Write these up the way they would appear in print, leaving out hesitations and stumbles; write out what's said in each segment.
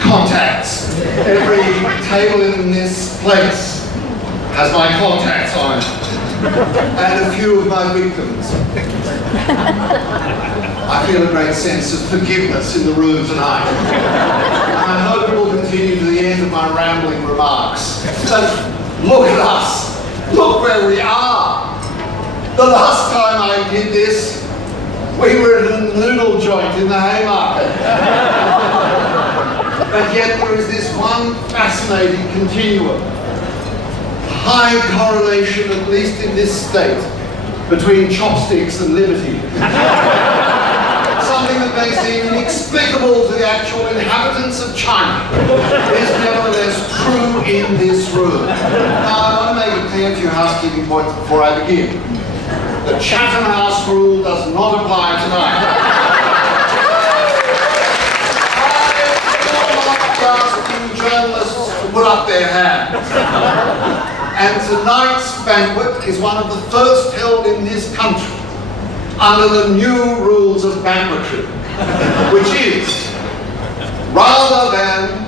Contacts. Every table in this place has my contacts on it, and a few of my victims. I feel a great sense of forgiveness in the room tonight. And I hope it will continue to the end of my rambling remarks. But look at us. Look where we are. The last time I did this, we were at a noodle joint in the Haymarket. But yet there is this one fascinating continuum. High correlation, at least in this state, between chopsticks and liberty. Something that may seem inexplicable to the actual inhabitants of China is nevertheless true in this room. Now, I want to make it clear a few housekeeping points before I begin. The Chatham House rule does not apply tonight. I will not ask journalists to put up their hands. And tonight's banquet is one of the first held in this country under the new rules of banquetry, which is, rather than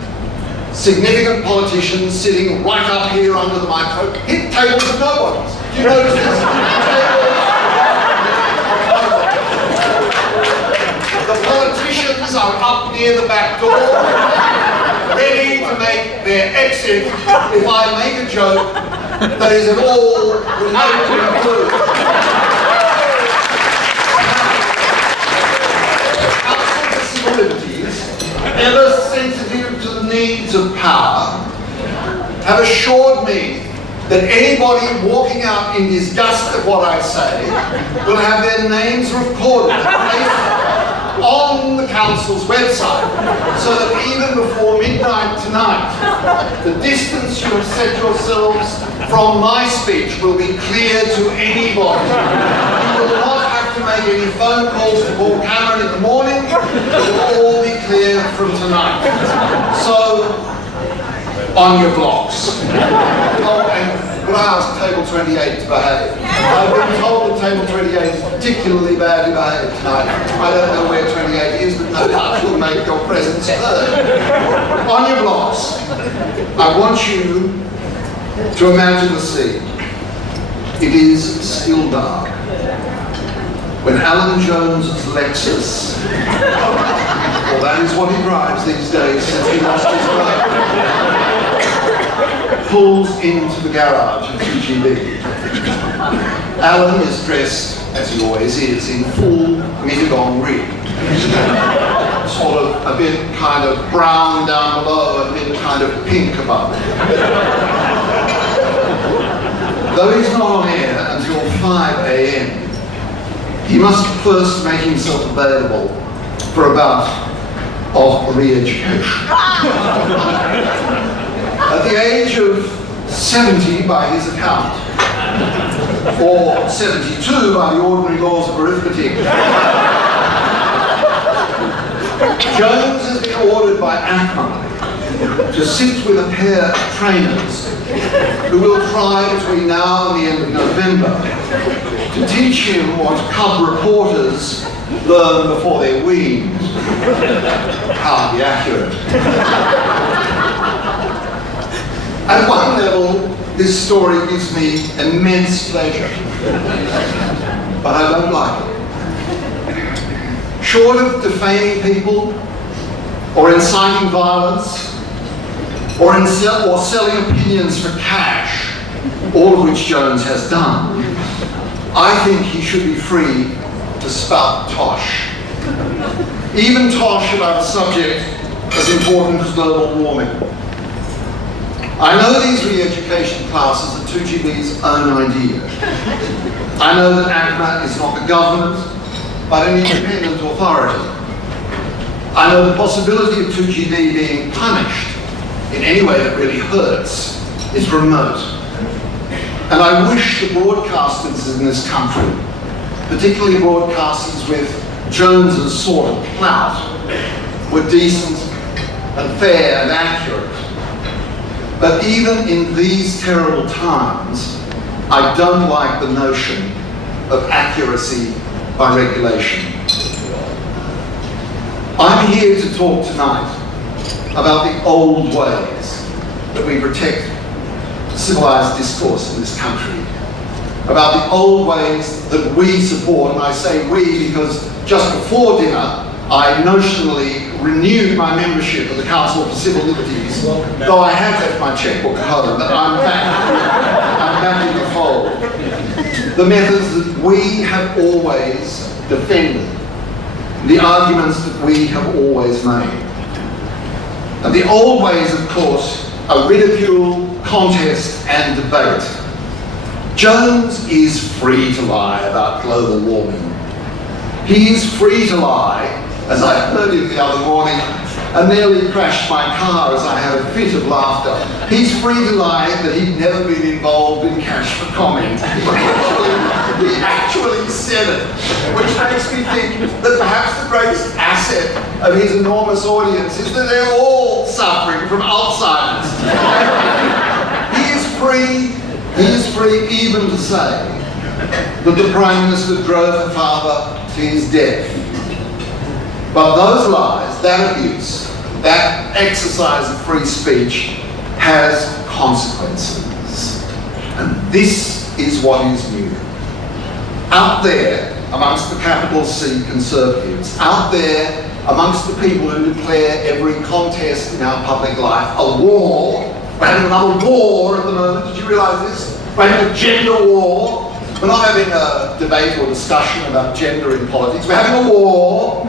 significant politicians sitting right up here under the microphone, hit tables of nobodies. Do you notice this? The politicians are up near the back door, ready to make their exit if I make a joke that is at all remotely true. Council for Civil Liberties, ever sensitive to the needs of power, have assured me that anybody walking out in disgust at what I say will have their names recorded on the council's website, so that even before midnight tonight, the distance you have set yourselves from my speech will be clear to anybody. You will not have to make any phone calls to Paul Cameron in the morning. It will all be clear from tonight. So, on your blocks. Oh, and could I ask table 28 to behave? I've been told that table 28 is particularly badly behaved tonight. I don't know where 28 is, but no doubt you'll make your presence heard. On your blocks, I want you to imagine the scene. It is still dark. When Alan Jones's Lexus, well, that is what he drives these days since he lost his brother, pulls into the garage of 2GB. Alan is dressed, as he always is, in full Mittagong rig. Sort of a bit kind of brown down below and a bit kind of pink above. Though he's not on air until 5 a.m, he must first make himself available for a bout of re-education. At the age of 70 by his account, or 72 by the ordinary laws of arithmetic, Jones has been ordered by ACMA to sit with a pair of trainers who will try between now and the end of November to teach him what cub reporters learn before they're weaned. Hardly accurate. At one level, this story gives me immense pleasure, but I don't like it. Short of defaming people, or inciting violence, or selling opinions for cash, all of which Jones has done, I think he should be free to spout tosh. Even tosh about a subject as important as global warming. I know these re-education classes are 2GB's own idea. I know that ACMA is not the government, but an independent authority. I know the possibility of 2GB being punished in any way that really hurts is remote. And I wish the broadcasters in this country, particularly broadcasters with Jones's sort of clout, were decent and fair and accurate. But even in these terrible times, I don't like the notion of accuracy by regulation. I'm here to talk tonight about the old ways that we protect civilised discourse in this country, about the old ways that we support, and I say we because just before dinner I notionally renewed my membership of the Council for Civil Liberties, though I have left my chequebook at home, but I'm back in the fold. The methods that we have always defended, the arguments that we have always made. And the old ways, of course, are ridicule, contest and debate. Jones is free to lie about global warming. He is free to lie, as I heard him the other morning, and nearly crashed my car as I had a fit of laughter. He's free to lie that he'd never been involved in cash for comment. He actually said it, which makes me think that perhaps the greatest asset of his enormous audience is that they're all suffering from Alzheimer's. He is free even to say that the Prime Minister drove her father to his death. But those lies, that abuse, that exercise of free speech has consequences. And this is what is new. Out there, amongst the capital C Conservatives, out there, amongst the people who declare every contest in our public life a war. We're having another war at the moment. Did you realise this? We're having a gender war. We're not having a debate or discussion about gender in politics. We're having a war,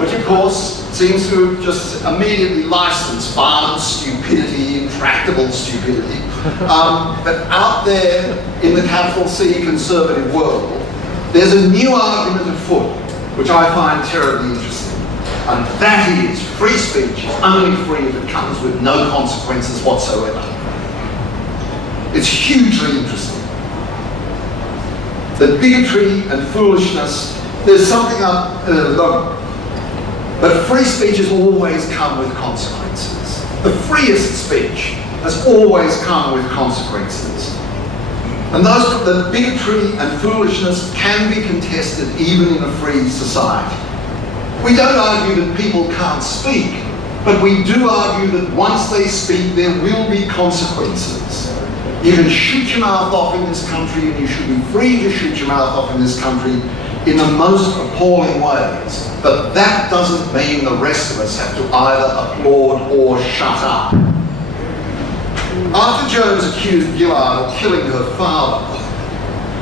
which of course seems to just immediately license violent stupidity, intractable stupidity. But out there in the capital C Conservative world, there's a new argument afoot, which I find terribly interesting. And that is, free speech is only free if it comes with no consequences whatsoever. It's hugely interesting. That bigotry and foolishness, there's something up, but free speech has always come with consequences. The freest speech has always come with consequences. And the bigotry and foolishness can be contested even in a free society. We don't argue that people can't speak, but we do argue that once they speak, there will be consequences. You can shoot your mouth off in this country, and you should be free to shoot your mouth off in this country in the most appalling ways. But that doesn't mean the rest of us have to either applaud or shut up. After Jones accused Gillard of killing her father,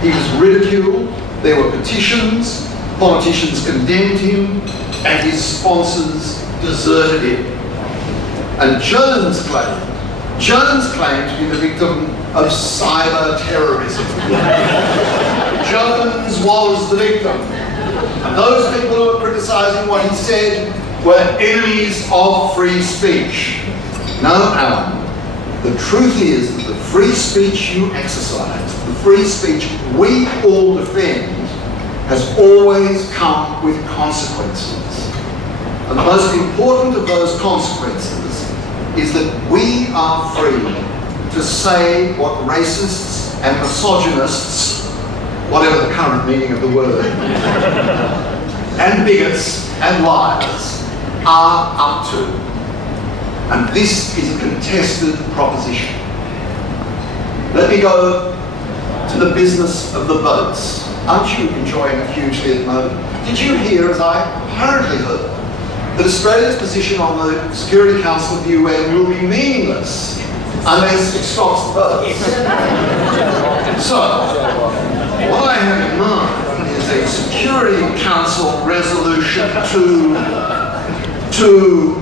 he was ridiculed, there were petitions, politicians condemned him, and his sponsors deserted him. And Jones claimed to be the victim of cyber terrorism. Jones was the victim. And those people who were criticising what he said were enemies of free speech. No, Alan. The truth is that the free speech you exercise, the free speech we all defend, has always come with consequences. And the most important of those consequences is that we are free to say what racists and misogynists, whatever the current meaning of the word, and bigots and liars are up to. And this is a contested proposition. Let me go to the business of the votes. Aren't you enjoying it hugely at the moment? Did you hear, as I apparently heard, that Australia's position on the Security Council of the UN will be meaningless unless it stops the votes? So, what I have in mind is a Security Council resolution to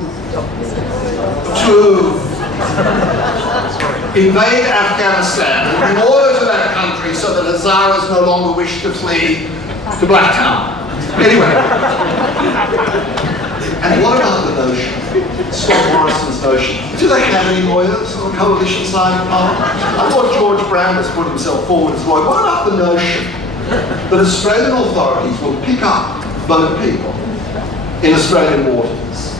invade Afghanistan and bring order to that country so that Hazaras no longer wish to flee to Blacktown. Anyway, and what about the notion, Scott Morrison's notion? Do they have any lawyers on the coalition side of Parliament? I thought George Brandis put himself forward as lawyer. What about the notion that Australian authorities will pick up boat people in Australian waters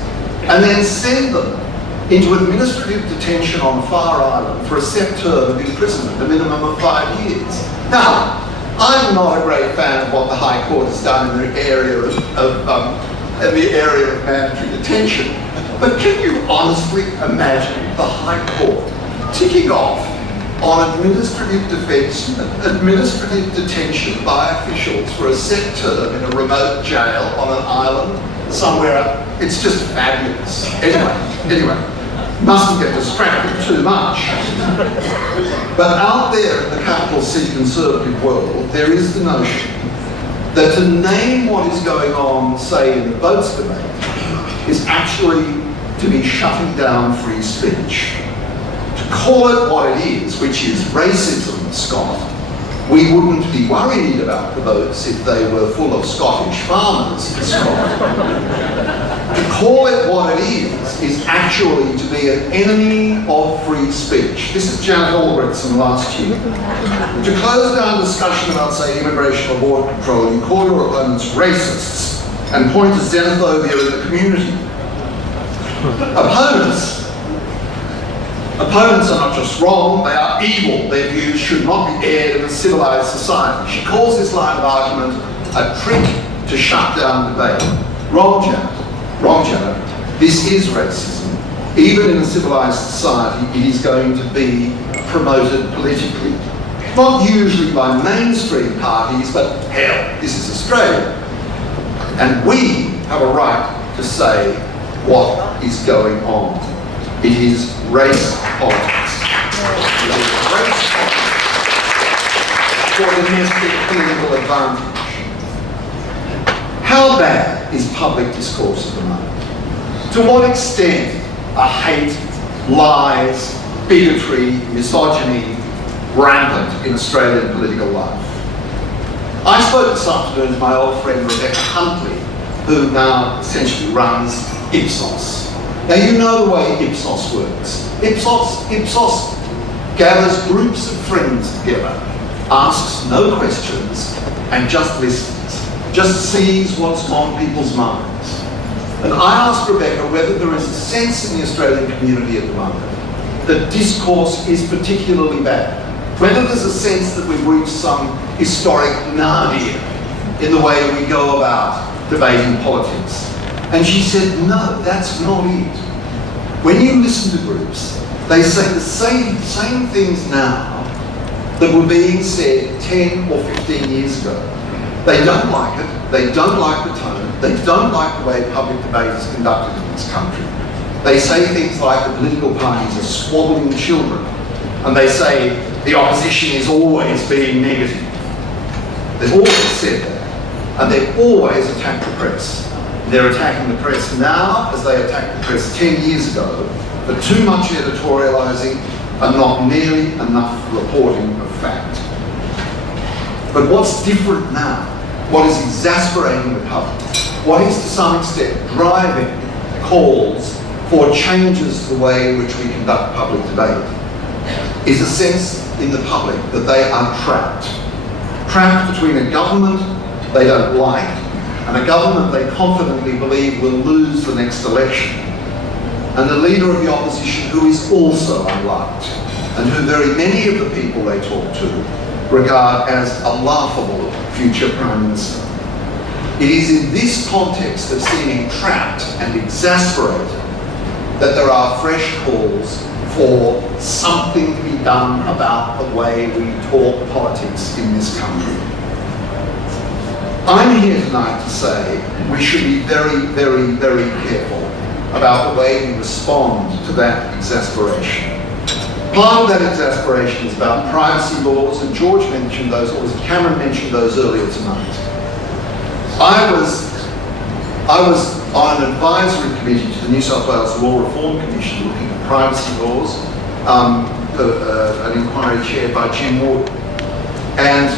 and then send them into administrative detention on Far Island for a set term of imprisonment, a minimum of 5 years? Now, I'm not a great fan of what the High Court has done in the area of in the area of mandatory detention. But can you honestly imagine the High Court ticking off on administrative detention by officials for a set term in a remote jail on an island somewhere? It's just fabulous. Anyway, mustn't get distracted too much. But out there in the capital C conservative world, there is the notion that to name what is going on, say, in the votes debate, is actually to be shutting down free speech. To call it what it is, which is racism, Scott, we wouldn't be worried about the votes if they were full of Scottish farmers, Scott. To call it what it is actually to be an enemy of free speech. This is Janet Albrechtson last year. To close down discussion about, say, immigration or border control, you call your opponents racists and point to xenophobia in the community. Opponents are not just wrong, they are evil. Their views should not be aired in a civilised society. She calls this line of argument a trick to shut down debate. Wrong, Janet. Wrong, Janet. This is racism. Even in a civilised society, it is going to be promoted politically. Not usually by mainstream parties, but hell, this is Australia. And we have a right to say what is going on. It is race politics. It is race politics for domestic political advantage. How bad is public discourse at the moment? To what extent are hate, lies, bigotry, misogyny rampant in Australian political life? I spoke this afternoon to my old friend Rebecca Huntley, who now essentially runs Ipsos. Now you know the way Ipsos works. Ipsos gathers groups of friends together, asks no questions, and just listens, just sees what's on people's minds. And I asked Rebecca whether there is a sense in the Australian community at the moment that discourse is particularly bad, whether there's a sense that we've reached some historic nadir in the way we go about debating politics. And she said, no, that's not it. When you listen to groups, they say the same things now that were being said 10 or 15 years ago. They don't like it, they don't like the tone, they don't like the way public debate is conducted in this country. They say things like the political parties are squabbling children, and they say the opposition is always being negative. They've always said that, and they've always attacked the press. They're attacking the press now as they attacked the press 10 years ago for too much editorialising and not nearly enough reporting of fact. But what's different now, what is exasperating the public, what is to some extent driving calls for changes to the way in which we conduct public debate, is a sense in the public that they are trapped. Trapped between a government they don't like and a government they confidently believe will lose the next election, and the leader of the opposition who is also unliked, and who very many of the people they talk to regard as a laughable future Prime Minister. It is in this context of seeming trapped and exasperated that there are fresh calls for something to be done about the way we talk politics in this country. I'm here tonight to say we should be very, very, very careful about the way we respond to that exasperation. Part of that exasperation is about privacy laws, and George mentioned those, or was it Cameron mentioned those earlier tonight. I was on an advisory committee to the New South Wales Law Reform Commission looking at privacy laws, an inquiry chaired by Jim Wood, and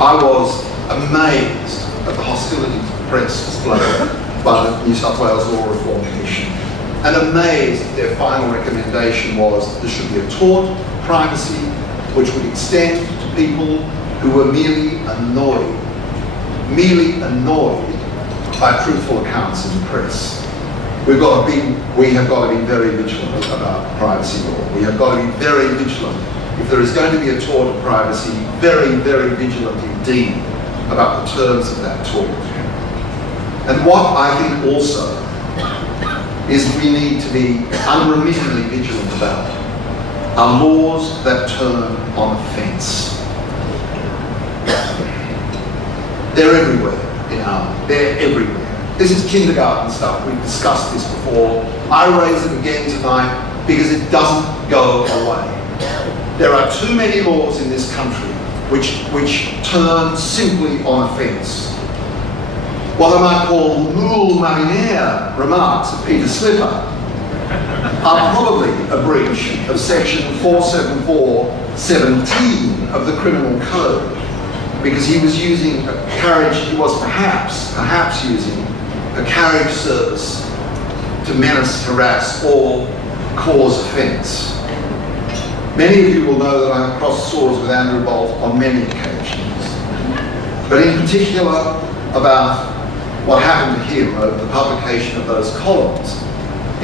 I was amazed at the hostility to the press displayed by the New South Wales Law Reform Commission, and amazed that their final recommendation was that there should be a tort privacy which would extend to people who were merely annoyed by truthful accounts in the press. We have got to be very vigilant about privacy law. We have got to be very vigilant. If there is going to be a tort of privacy, very, very vigilant indeed about the terms of that tort. And what I think also is we need to be unremittingly vigilant about are laws that turn on the fence. They're everywhere they're everywhere. This is kindergarten stuff. We've discussed this before. I raise it again tonight because it doesn't go away. There are too many laws in this country which turn simply on a fence. What I might call moule marinière remarks of Peter Slipper are probably a breach of section 474(17) of the Criminal Code, because he was using a carriage, he was perhaps using a carriage service to menace, harass, or cause offence. Many of you will know that I have crossed swords with Andrew Bolt on many occasions, but in particular about what happened to him over the publication of those columns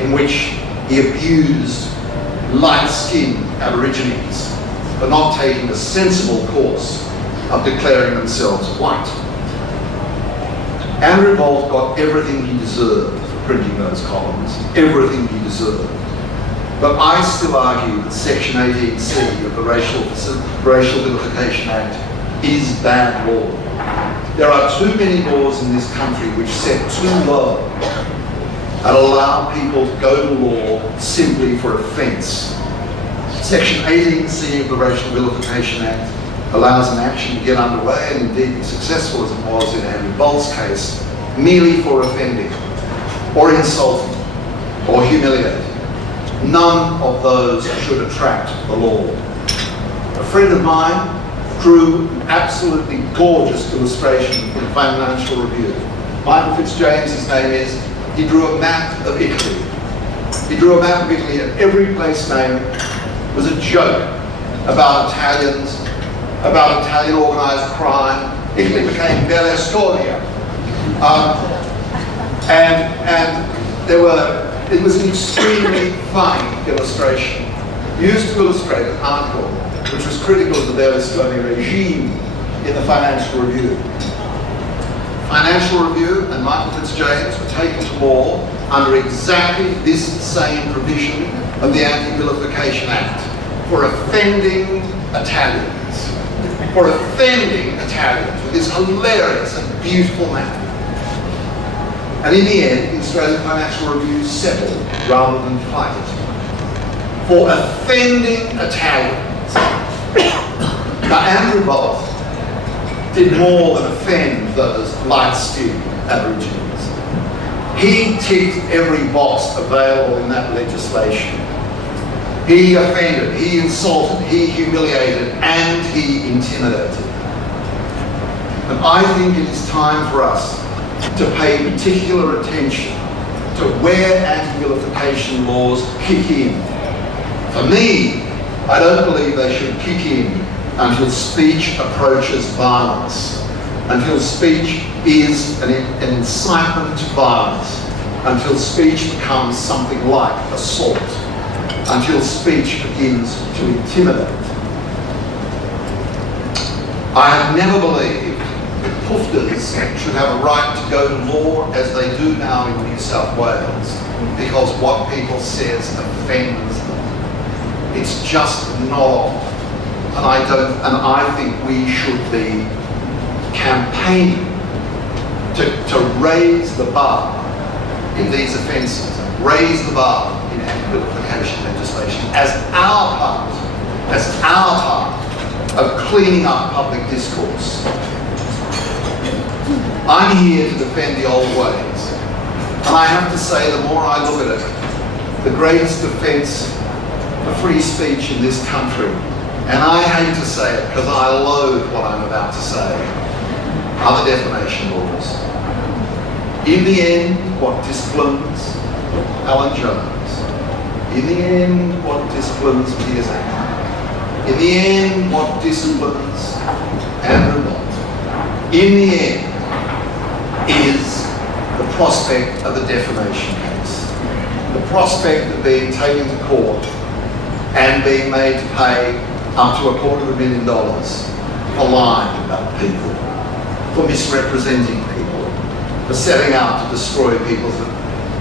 in which he abused light-skinned Aborigines for not taking a sensible course of declaring themselves white. Andrew Bolt got everything he deserved for printing those columns, everything he deserved. But I still argue that Section 18C of the Racial Vilification Act is bad law. There are too many laws in this country which set too low and allow people to go to law simply for offence. Section 18C of the Racial Vilification Act allows an action to get underway, and indeed be successful as it was in Andrew Bolt's case, merely for offending, or insulting, or humiliating. None of those should attract the law. A friend of mine drew an absolutely gorgeous illustration from Financial Review. Michael Fitzjames, his name is, he drew a map of Italy. He drew a map of Italy, and every place name was a joke about Italians, about Italian organised crime. Italy became Bella Storia. It was an extremely funny illustration, used to illustrate an article which was critical of the Berlusconi regime in the Financial Review. Financial Review and Michael Fitzjames were taken to law under exactly this same provision of the Anti-Vilification Act for offending Italians. For offending Italians with this hilarious and beautiful map. And in the end, the Australian Financial Review settled rather than fight for offending Italians. Now, Andrew Bolt did more than offend those light-skinned Aborigines. He ticked every box available in that legislation. He offended, he insulted, he humiliated, and he intimidated. And I think it is time for us to pay particular attention to where anti-vilification laws kick in. For me, I don't believe they should kick in until speech approaches violence, until speech is an incitement to violence, until speech becomes something like assault, until speech begins to intimidate. I have never believed that poofters should have a right to go to law as they do now in New South Wales because what people says offends them. It's just not. And I think we should be campaigning to raise the bar in these offences, raise the bar in anti-vilification legislation as our part of cleaning up public discourse. I'm here to defend the old ways, and I have to say, the more I look at it, the greatest defence for free speech in this country, and I hate to say it because I loathe what I'm about to say, are the defamation laws. In the end, what disciplines Alan Jones? In the end, what disciplines Piers Ann? In the end, what disciplines Andrew Bolt? In the end, is the prospect of the defamation case. The prospect of being taken to court and being made to pay up to $250,000 for lying about people, for misrepresenting people, for setting out to destroy people's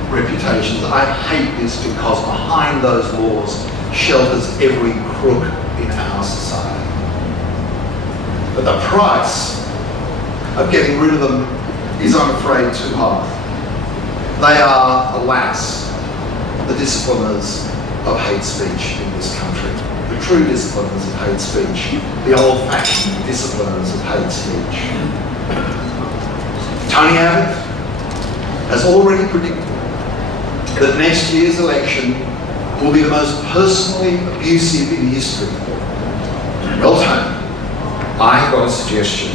reputations. I hate this because behind those laws shelters every crook in our society. But the price of getting rid of them is, I'm afraid, too high. They are, alas, the discipliners of hate speech in this country. The true discipliners of hate speech. The old-fashioned discipliners of hate speech. Tony Abbott has already predicted that next year's election will be the most personally abusive in history. Well, Tony, I have got a suggestion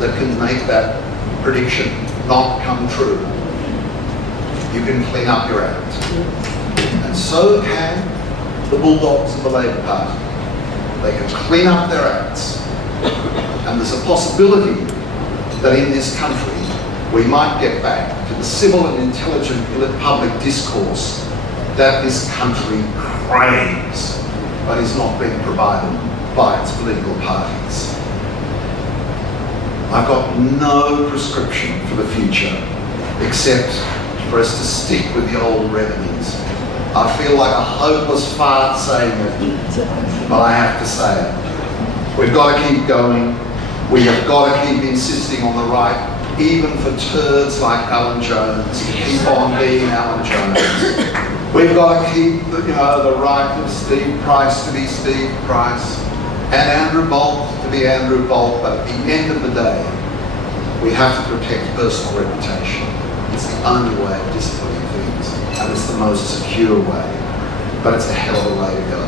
that can make that prediction not come true. You can clean up your act. And so can the Bulldogs of the Labor Party. They can clean up their acts. And there's a possibility that in this country we might get back to the civil and intelligent public discourse that this country craves, but is not being provided by its political parties. I've got no prescription for the future except for us to stick with the old remedies. I feel like a hopeless fart saying it, but I have to say it. We've got to keep going. We have got to keep insisting on the right, even for turds like Alan Jones, to keep on being Alan Jones. We've got to keep the right of Steve Price to be Steve Price, and Andrew Bolt to be Andrew Bolt, but at the end of the day, we have to protect personal reputation. It's the only way of disciplining things, and it's the most secure way, but it's a hell of a way to go.